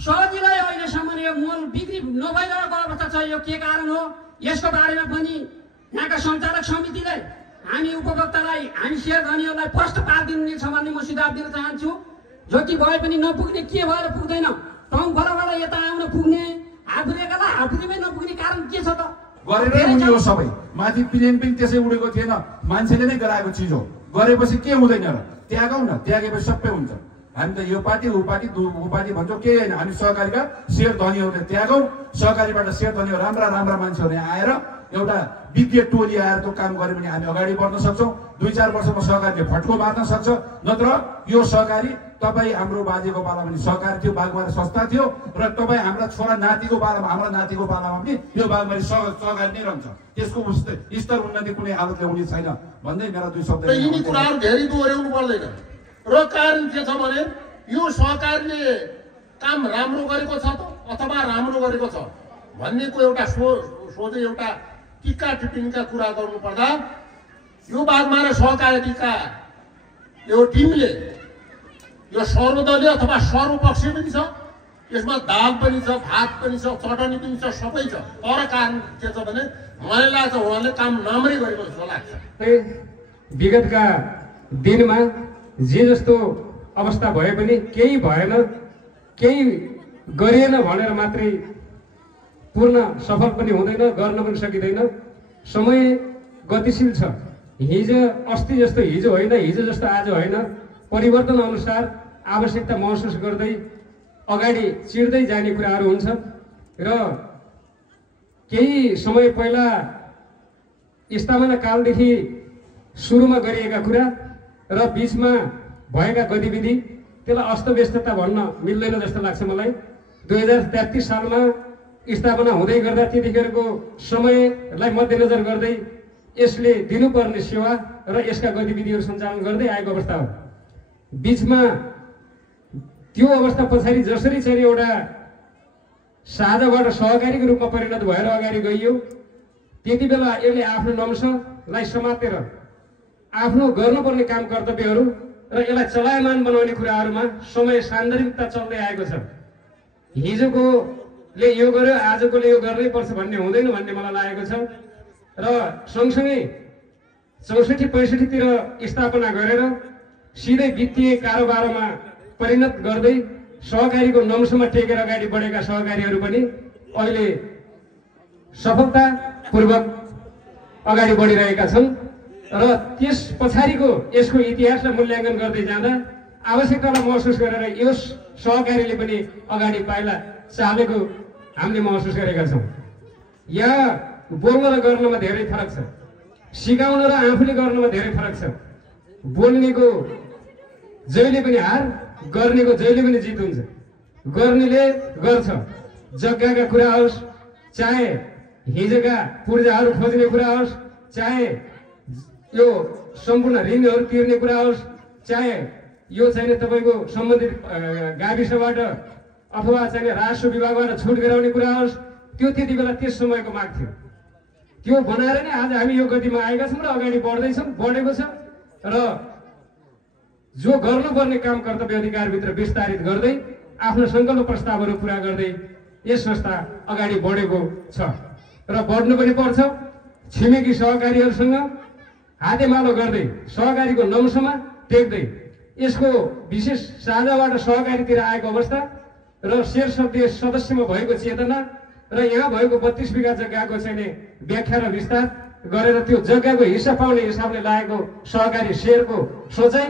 सजिलै अहिलेसम्म यो मूल बिक्री नभइरहेको अवस्था छ। यो के कारण हो यसको बारेमा पनि यहाँका सञ्चालक समितिले हामी उपभोक्तालाई हामी सेयर गर्नेहरूलाई प्रश्न पारिदिनु छ भन्ने म सुझाव दिन चाहन्छु। जति भए पनि नपुग्ने के भएर पुग्दैन? टङफलाबाट यता आउन पुग्ने हातुरेकालाई हातुरेमै नपुग्ने कारण के छ त? गरेरै उड्यो सबै माथि प्लेन पनि त्यसै उडेको थिएन, मान्छेले नै गराएको चिज हो। गरेपछि के हुँदैन र? त्यागौँ न, त्यागेपछि सबै हुन्छ। हामी त यो पार्टी ऊ पार्टी भन्छौँ केही होइन। हामी सहकारीका सेयर धनीहरूले त्यागौँ। सहकारीबाट सेयर धनी राम्रा राम्रा मान्छेहरू यहाँ आएर एउटा विज्ञ टोली आएर त्यो काम गऱ्यो भने हामी अगाडि बढ्न सक्छौँ। 2-4 वर्षमा सहकारीले फड्को मार्न सक्छ। नत्र यो सहकारी तपाईँ हाम्रो बाजेको पालामा पनि सहकारी थियो, बागमारे संस्था थियो र तपाईँ हाम्रा छोरा नातिको पालामा हाम्रो नातिको पालामा पनि यो बागमारे सहकारी नै रहन्छ। त्यसको स्तर उन्नति कुनै हालतले हुने छैन भन्दै मेरा 2 शब्द। यिनी कुराहरू धेरै दोहोऱ्याउनु पर्दैन र कारण के छ भने यो सहकारीले काम राम्रो गरेको छ त अथवा राम्रो गरेको छ भन्नेको एउटा सोझै एउटा टिक्का टिप्पणीका कुरा गर्नुपर्दा यो बागमारे सहकारीका यो टिमले यो सर्वदलीय अथवा सर्वपक्षीय पनि छ, यसमा दाल पनि छ, भात पनि छ, चटनी पनि छ, सबै छ। तर कारण के छ भने मलाई लाग्छ उहाँले काम राम्रै गरेको जस्तो लाग्छ। विगतका दिनमा जे जस्तो अवस्था भए पनि केही भएन, केही गरिएन भनेर मात्रै पूर्ण सफल पनि हुँदैन, गर्न पनि सकिँदैन। समय गतिशील छ। हिजो अस्ति जस्तो हिजो होइन, हिजो जस्तो आज होइन। परिवर्तन अनुसार आवश्यकता महसुस गर्दै अगाडि चिर्दै जाने कुराहरू हुन्छ र केही समय पहिला स्थापना कालदेखि सुरुमा गरिएका कुरा र बीचमा भएका गतिविधि त्यसलाई अस्तव्यस्तता भन्न मिल्दैन जस्तो लाग्छ मलाई। 2033 सालमा स्थापना हुँदै गर्दा त्यतिखेरको समयलाई मध्यनजर गर्दै यसले दिनुपर्ने सेवा र यसका गतिविधिहरू सञ्चालन गर्दै आएको अवस्था हो। बीचमा त्यो अवस्था पछाडि जसरी चाहिँ एउटा साझाबाट सहकारीको रूपमा परिणत भएर अगाडि गइयो, त्यति बेला यसले आफ्नो नम्सलाई समातेर आफ्नो गर्नुपर्ने काम कर्तव्यहरू र यसलाई चलायमान बनाउने कुराहरूमा समय सान्दर्भिकता चल्दै आएको छ। हिजोकोले यो गर्यो आजकोले यो गर्नै पर्छ भन्ने हुँदैन भन्ने मलाई लागेको छ र सँगसँगै 64-65 तिर स्थापना गरेर सिधै वित्तीय कारोबारमा परिणत गर्दै सहकारीको नम्समा टेकेर अगाडि बढेका सहकारीहरू पनि अहिले सफलतापूर्वक अगाडि बढिरहेका छन् र त्यस पछाडिको यसको इतिहासलाई मूल्याङ्कन गर्दै जाँदा आवश्यकतालाई महसुस गरेर यस सहकारीले पनि अगाडि पाइला चालेको हामीले महसुस गरेका छौँ। यहाँ बोल्न र गर्नमा धेरै फरक छ, सिकाउन र आफूले गर्नमा धेरै फरक छ। बोल्नेको जहिले पनि हार, गर्नेको जहिले पनि जित हुन्छ। गर्नेले गर्छ, जग्गाका कुरा होस्, चाहे हिजोका पूर्जाहरू खोज्ने कुरा होस्, चाहे यो सम्पूर्ण ऋणहरू तिर्ने कुरा होस्, चाहे यो चाहिँ तपाईँको सम्बन्धित गाविसबाट अथवा चाहिँ राजस्व विभागबाट छुट गराउने कुरा होस्, त्यो त्यति बेला त्यस समयको माग थियो। त्यो बनाएर नै आज हामी यो गतिमा आएका छौँ र अगाडि बढ्दैछौँ, बढेको छ र जो गर्नुपर्ने काम कर्तव्य अधिकारभित्र विस्तारित गर्दै आफ्नो सङ्कल्प प्रस्तावहरू पुरा गर्दै यस संस्था अगाडि बढेको छ र बढ्नु पनि पर्छ। छिमेकी सहकारीहरूसँग हातेमालो गर्दै सहकारीको नम्समा टेक्दै यसको विशेष साझाबाट सहकारीतिर आएको अवस्था र शेर सदस्यमा भएको चेतना र यहाँ भएको 32 बिघा जग्गाको चाहिँ व्याख्या र विस्तार गरेर त्यो जग्गाको हिस्सा पाउने हिसाबले लागेको सहकारी शेरको सोचाइ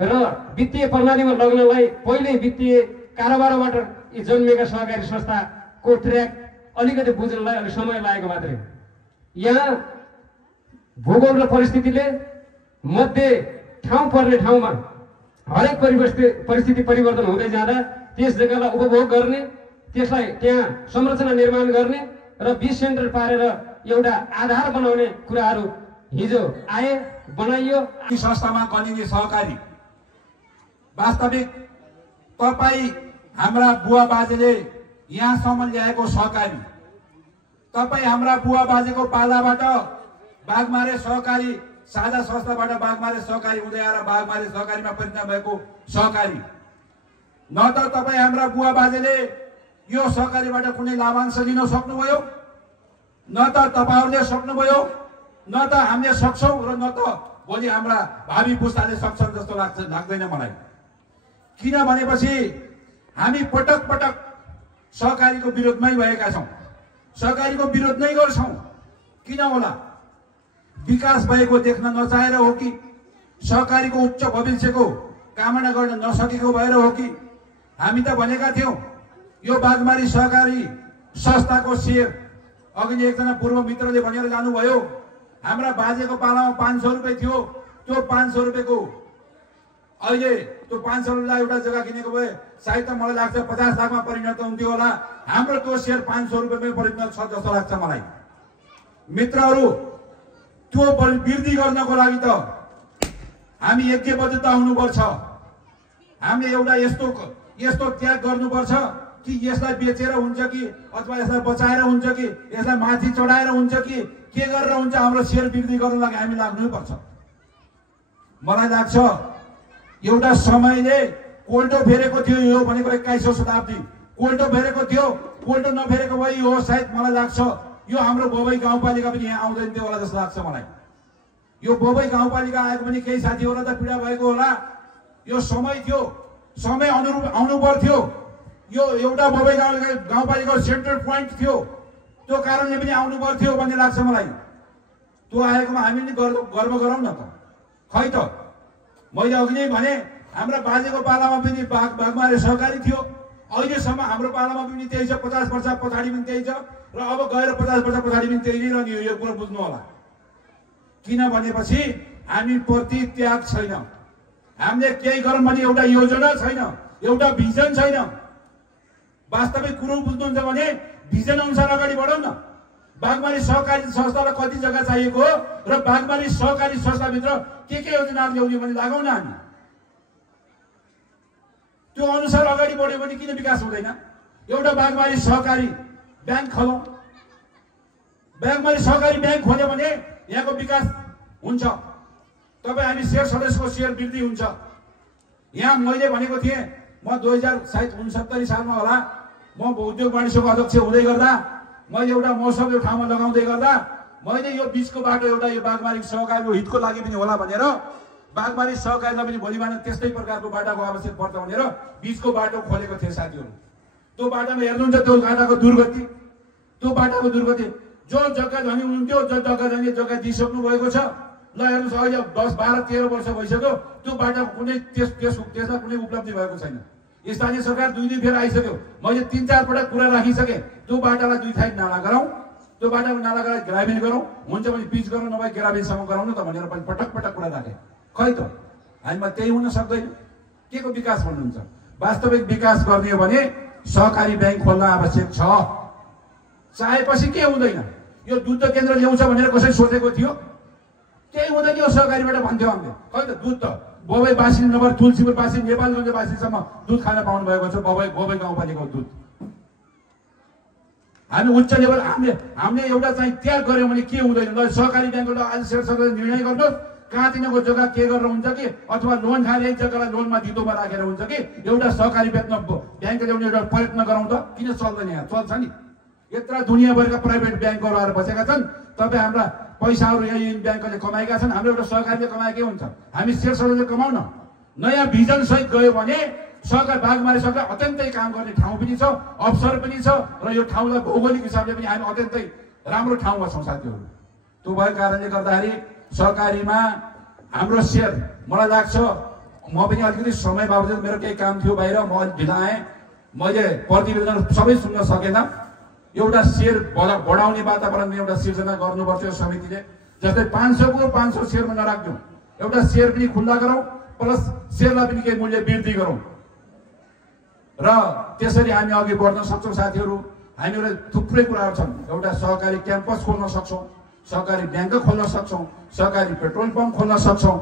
र वित्तीय प्रणालीमा लग्नलाई पहिले वित्तीय कारोबारबाट जन्मेका सहकारी संस्थाको ट्र्याक अलिकति बुझ्नलाई अलि समय लागेको मात्रै। यहाँ भूगोल र परिस्थितिले मध्य ठाउँ पर्ने ठाउँमा हरेक परिस्थिति परिवर्तन हुँदै जाँदा त्यस जग्गालाई उपभोग गर्ने, त्यसलाई त्यहाँ संरचना निर्माण गर्ने र 20 सेन्टर पारेर एउटा आधार बनाउने कुराहरू हिजो आए, बनाइयो। संस्थामा गनिने सहकारी वास्तविक तपाईँ हाम्रा बुवा बाजेले यहाँसम्म ल्याएको सहकारी, तपाईँ हाम्रा बुवा बाजेको पालाबाट बागमारे सहकारी साझा संस्थाबाट बागमारे सहकारी हुँदै आएर बागमारे सहकारीमा परिणत भएको सहकारी, न त तपाईँ हाम्रा बुवा बाजेले यो सहकारीबाट कुनै लाभांश लिन सक्नुभयो? न त तपाईहरुले सक्नुभयो, न त हामीले सक्छौं र न त भोलि हाम्रा भावी पुस्ताले सक्छन् जस्तो लाग्दैन मलाई। किन भनेपछि हामी पटक पटक सहकारीको विरोधमै भएका छौं, सहकारीको विरोध नै गर्छौं। किन होला? विकास भएको देख्न नचाहेर हो कि सहकारीको उच्च भविष्यको कामना गर्न नसकेको भएर हो कि? हामी त भनेका थियौं यो बागमारी सहकारी संस्थाको शेयर अघि एकजना पूर्व मित्रले भनेर जानुभयो, हाम्रा बाजेको पालामा 500 रुपैयाँ थियो, त्यो 500 रुपैयाँको अहिले त्यो 500 रुपैयाँलाई एउटा जग्गा किनेको भए सायद त मलाई लाग्छ 50 लाखमा परिणत हुन्थ्यो होला। हाम्रो त्यो शेयर 500 रुपैयाँमै परिणत छ जस्तो लाग्छ मलाई। मित्रहरू, त्यो वृद्धि गर्नको लागि त हामी ऐक्यबद्धता हुनुपर्छ। हामीले एउटा यस्तो त्याग गर्नुपर्छ कि यसलाई बेचेर हुन्छ कि अथवा यसलाई बचाएर हुन्छ कि यसलाई माथि चढाएर हुन्छ कि के गरेर हुन्छ, हाम्रो शेयर वृद्धि गर्न लागि हामी लाग्नै पर्छ। मलाई लाग्छ एउटा समयले कोल्टो फेरेको थियो, यो भनेको 21औं शताब्दी कोल्टो फेरेको थियो। कोल्टो नफेरेको भए यो सायद मलाई लाग्छ यो हाम्रो बोबई गाउँपालिका पनि यहाँ आउँदैन थियो होला जस्तो लाग्छ मलाई। यो बोबई गाउँपालिका आएको पनि केही साथीहरुलाई त पीडा भएको होला। यो समय थियो, समय अनुरूप आउनु पर्थ्यो। यो एउटा बोबई गाउँपालिकाको सेन्ट्रल पोइन्ट थियो, त्यो कारणले पनि आउनु पर्थ्यो भन्ने लाग्छ मलाई। त्यो आएकोमा हामी नि गर्व गरौँ न त। खै त मैले अघि नै भने हाम्रा बाजेको पालामा पनि बागमारी सहकारी थियो, अहिलेसम्म हाम्रो पालामा पनि त्यही छ, 50 वर्ष पछाडि पनि त्यही छ र अब गएर 50 वर्ष पछाडि पनि त्यही नै रहने हो। यो कुरा बुझ्नु होला। किन भनेपछि हामी प्रति त्याग छैन, हामीले केही गरौँ भन्ने एउटा योजना छैन, एउटा भिजन छैन। वास्तविक कुरो बुझ्नुहुन्छ भने भिजन अनुसार अगाडि बढौँ न। बागमारी सहकारी संस्थालाई कति जग्गा चाहिएको हो र बागमारी सहकारी संस्थाभित्र के योजनाहरू ल्याउने भने लागौँ न हामी। त्यो अनुसार अगाडि बढ्यो भने किन विकास हुँदैन? एउटा बागमारी सहकारी ब्याङ्क खोलौँ। बागमारी सहकारी ब्याङ्क खोल्यो भने यहाँको विकास हुन्छ। तपाईँ हामी शेयर सदस्यको शेयर वृद्धि हुन्छ। यहाँ मैले भनेको थिएँ, म 2069 सालमा होला, म उद्योग वाणिज्यको अध्यक्ष हुँदै गर्दा मैले एउटा महोत्सव यो ठाउँमा लगाउँदै गर्दा मैले यो बीचको बाटो एउटा यो बागमारी सहकारीको हितको लागि पनि होला भनेर बागमारी सहकारीलाई पनि भोलिबाट त्यस्तै प्रकारको बाटाको आवश्यक पर्छ भनेर बीचको बाटो खोलेको थिएँ साथीहरू। त्यो बाटामा हेर्नुहुन्छ त्यो बाटाको दुर्गति, त्यो बाटाको दुर्गति जो जग्गा धनी हुनुहुन्थ्यो, जो जग्गा धनी जग्गा दिइसक्नु भएको छ। ल हेर्नुहोस् अहिले 10, 12, 13 वर्ष भइसक्यो त्यो बाटाको कुनै त्यसमा कुनै उपलब्धि भएको छैन। स्थानीय सरकार 2 फेर आइसक्यो। मैले 3-4 पटक कुरा राखिसकेँ, त्यो बाटालाई 2 ठाउँ नाला गराउँ, त्यो बाटाको नाला गराएर ग्राभिल गरौँ, हुन्छ भने पिच गरौँ, नभए ग्राभिलसम्म गराउनु त भनेर पनि पटक पटक कुरा राखेँ। खै त हामीमा त्यही हुन सक्दैन। के को विकास भन्नुहुन्छ? वास्तविक विकास गर्ने हो भने सहकारी ब्याङ्क खोल्न आवश्यक छ। चाहेपछि के हुँदैन? यो दुध केन्द्र ल्याउँछ भनेर कसै सोचेको थियो? केही हुँदैन यो सहकारीबाट भन्थ्यो हामीले। खै त दुध त बोबई बासिन्दा नभएर तुलसीपुर बासिन्दा नेपालगञ्ज बासिन्दासम्म दुध खान पाउनु भएको छ। बोबई गाउँपालिकाको दुध हामी उच्च लेभल हामीले एउटा चाहिँ त्याग गर्यौँ भने के हुँदैन? ल सहकारी ब्याङ्कबाट आज शेयर सदस्य निर्णय गर्नुहोस्, कहाँ तिनीहरूको जग्गा के गरेर हुन्छ कि अथवा लोन खाएर एक जग्गालाई लोनमा धितोमा राखेर हुन्छ कि एउटा सहकारी ब्याङ्क ल्याउने एउटा प्रयत्न गरौँ त। किन चल्दैन? यहाँ चल्छ नि। यत्रो दुनियाँभरिका प्राइभेट ब्याङ्कहरू आएर बसेका छन्। तपाईँ हाम्रा पैसाहरू यही ब्याङ्कले कमाएका छन्, हाम्रो एउटा सहकारीले कमाएकै हुन्छ। हामी शेयर सदस्य कमाउन नयाँ भिजन सहित गयो भने सहकारी बागमारी सहकारी अत्यन्तै काम गर्ने ठाउँ पनि छ, अवसर पनि छ र यो ठाउँलाई भौगोलिक हिसाबले पनि हामी अत्यन्तै राम्रो ठाउँमा छौँ साथीहरू। त्यो भएको कारणले गर्दाखेरि सहकारीमा हाम्रो शेयर मलाई लाग्छ, म पनि अलिकति समय बाबजुद मेरो केही काम थियो बाहिर, म अलिक ढिला आएँ, मैले प्रतिवेदन सबै सुन्न सकेन। एउटा शेयर बढाउने वातावरण एउटा सिर्जना गर्नुपर्छ यो समितिले। जस्तै 500 को 500 शेयरमा नराख्छौँ, एउटा शेयर पनि खुल्ला गरौँ प्लस शेयरलाई पनि केही मूल्य वृद्धि गरौँ र त्यसरी हामी अघि बढ्न सक्छौँ साथीहरू। हामीलाई थुप्रै कुराहरू छन्। एउटा सहकारी क्याम्पस खोल्न सक्छौँ, सहकारी ब्याङ्क खोल्न सक्छौँ, सहकारी पेट्रोल पम्प खोल्न सक्छौँ।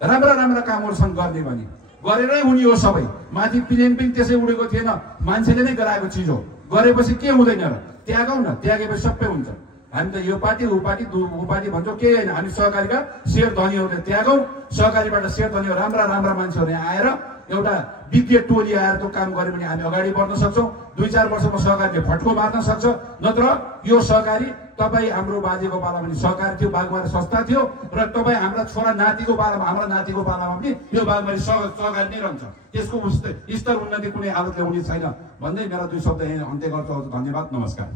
राम्रा राम्रा कामहरू छन् गर्ने भने गरेरै हुने हो सबै। माथि प्लेन पनि त्यसै उडेको थिएन, मान्छेले नै गराएको चिज हो। गरेपछि के हुँदैन र? त्यागौँ न, त्यागेपछि सबै हुन्छ। हामी त यो पार्टी ऊ पार्टी भन्छौँ, केही होइन। हामी सहकारीका शेयर धनीहरूले त्यागौँ, सहकारीबाट शेयर धनीहरू राम्रा राम्रा मान्छेहरू यहाँ आएर एउटा विज्ञ टोली आएर त्यो काम गऱ्यो भने हामी अगाडि बढ्न सक्छौँ। 2-4 वर्षमा सहकारीले फड्को मार्न सक्छ। नत्र यो सहकारी तपाईँ हाम्रो बाजेको पालामा पनि सहकारी थियो, बागवानी संस्था थियो र तपाईँ हाम्रा छोरा नातिको पालामा हाम्रा नातिको पालामा पनि यो बागवानी सहकारी नै रहन्छ। त्यसको स्तर उन्नति कुनै हालतले हुने छैन भन्दै मेरा 2 शब्द यही अन्त्य गर्छु। धन्यवाद, नमस्कार।